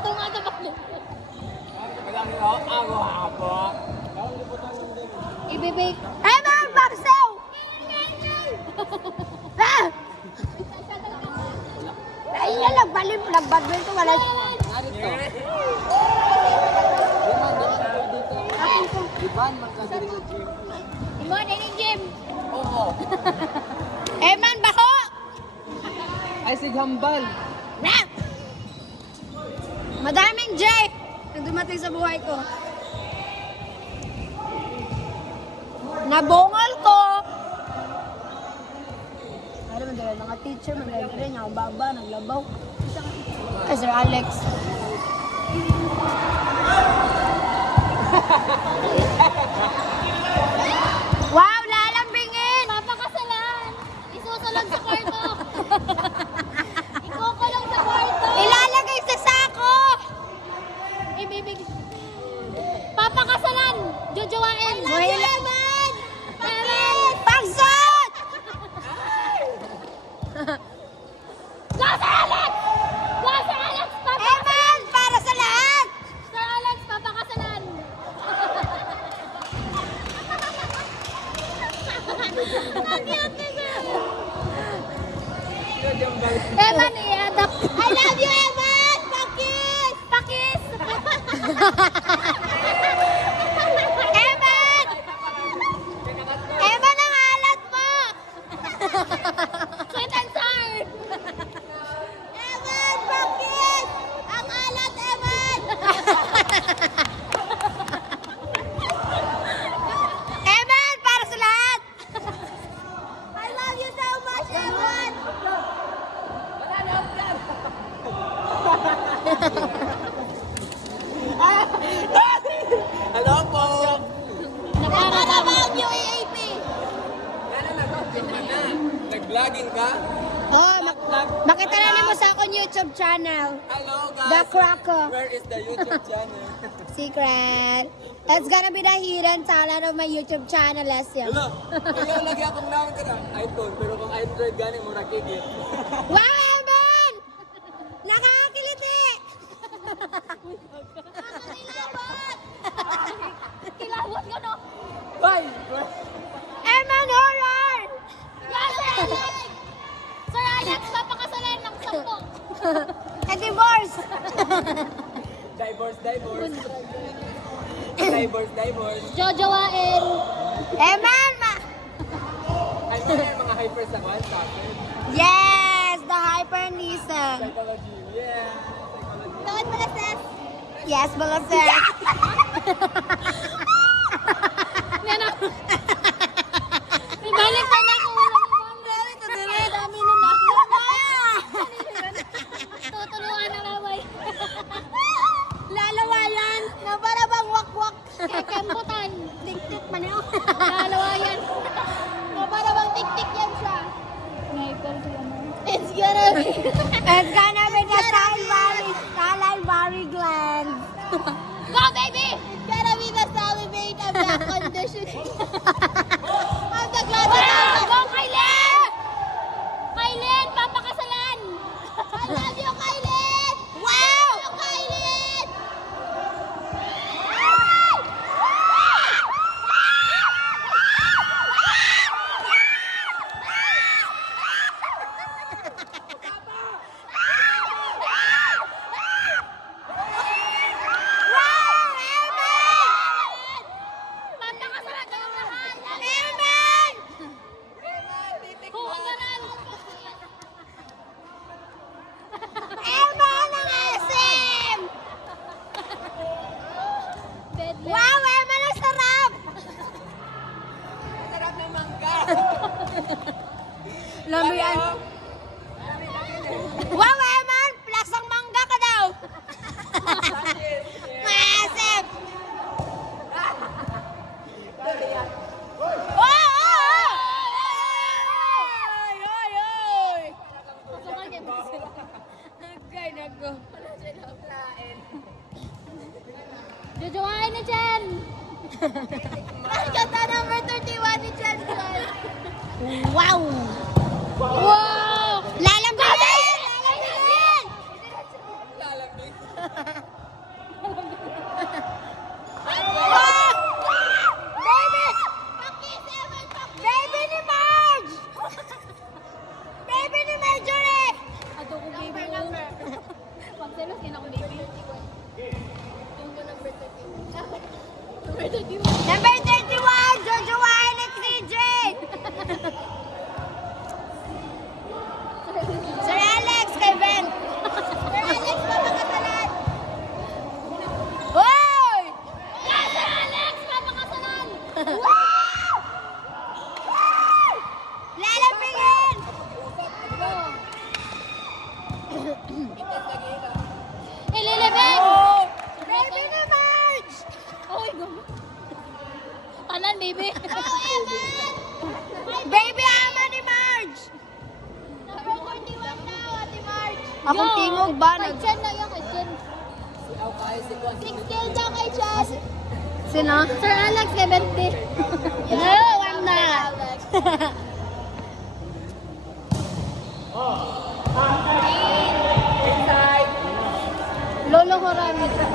Bato nga na balik. Ibibig. Eman, Barcel! Ah! Ay, yan, nagbadminton, wala. Imon, ining gym. Oo. Eman, baho! Ay, si Gambal. Rap! Madaming J na dumating sa buhay ko. Nabungal ko! Ano man dala, mga teacher, mga rin, yung baba, naglabaw. Ay, Sir Alex. Wow, lalambingin! Papakasalan. Isusunod sa kwarto. Ikukulong sa kwarto. Ilalagay sa sako! Ibibig. Papakasalan. Jojowain. Eman! Eman! Pagsot! Go Sir Alex! Go Sir Alex! Eman, para sa lahat! Sir Alex, papakasalan. Ang cute ni Sir. Eman, i-adapt. I love you, Eman! Pakis! Pakis! Eman! Eman, ang alat mo! Sweet and sour! Eman, pakis! Ang alat, Eman! Eman, para sa lahat! I love you so much, Eman! Hello po. Nakarabang yung EAP! Nag-vlogging ka? Oh, makita na niyo mo sa akong YouTube channel. Hello guys. The Cracker. Where is the YouTube channel? Secret. That's gonna be the hidden talent of my YouTube channel, Leslie. Hello. Ikaw lagi akong naman ka na. iPhone. Pero kung Android gani mo rakigit. Wow, Eman! Nakakakiliti! Nakakilabot! Kilawat ka no? Bye! Eman, horror! Yes, Sir Alex! Sir Alex, papakasalan ng 10. Divorce! Divorce. Divorce. Jojowain. Eman, Ay, mga hyper sa kwan. yes! The Hyper Nisa. Psychology. Yeah. Bakit malases? Yes, malases. May balik pa na kung wala dami na na. Tutulungan ng away. Lalawayan na para bang wakwak. Kekembutan. Tik-tik man yun. Lalawayan. Na para bang tik-tik yan siya. Sniper sila mo. It's gonna be the salivary gland. Go, baby! It's gonna be the salivate of the conditioning of the gland. Wow! Go, Kylie! Kylie, papakasalan! I love you, Kylie! Wow! I love you, Kylie! Papakasalan kayong lahat! Eman! Huwaganan! Eman ang SM! Bedlam. Wow, Eman ang sarap! Sarap ng mangga. Lamian. Wow, Eman! Plus ang mangga ka daw! Maasip! Oh! Oy! Pasok ka, Kevin. Nagkay na ko. Jojowain na dyan! Kanta number 31 ni Jen. Wow! Wow! Lalambingin! Lalambingin! Lalamig. Baby, I'm Ate Marge! Number 41 now, Ate Marge. Akong tingog ba? Kay Chen na yan, kay Chen. Ako kaya si Kwan. 16 daw kay Chas. Sino? Sir Alex, 70. No, I'm not. Lolo Horami.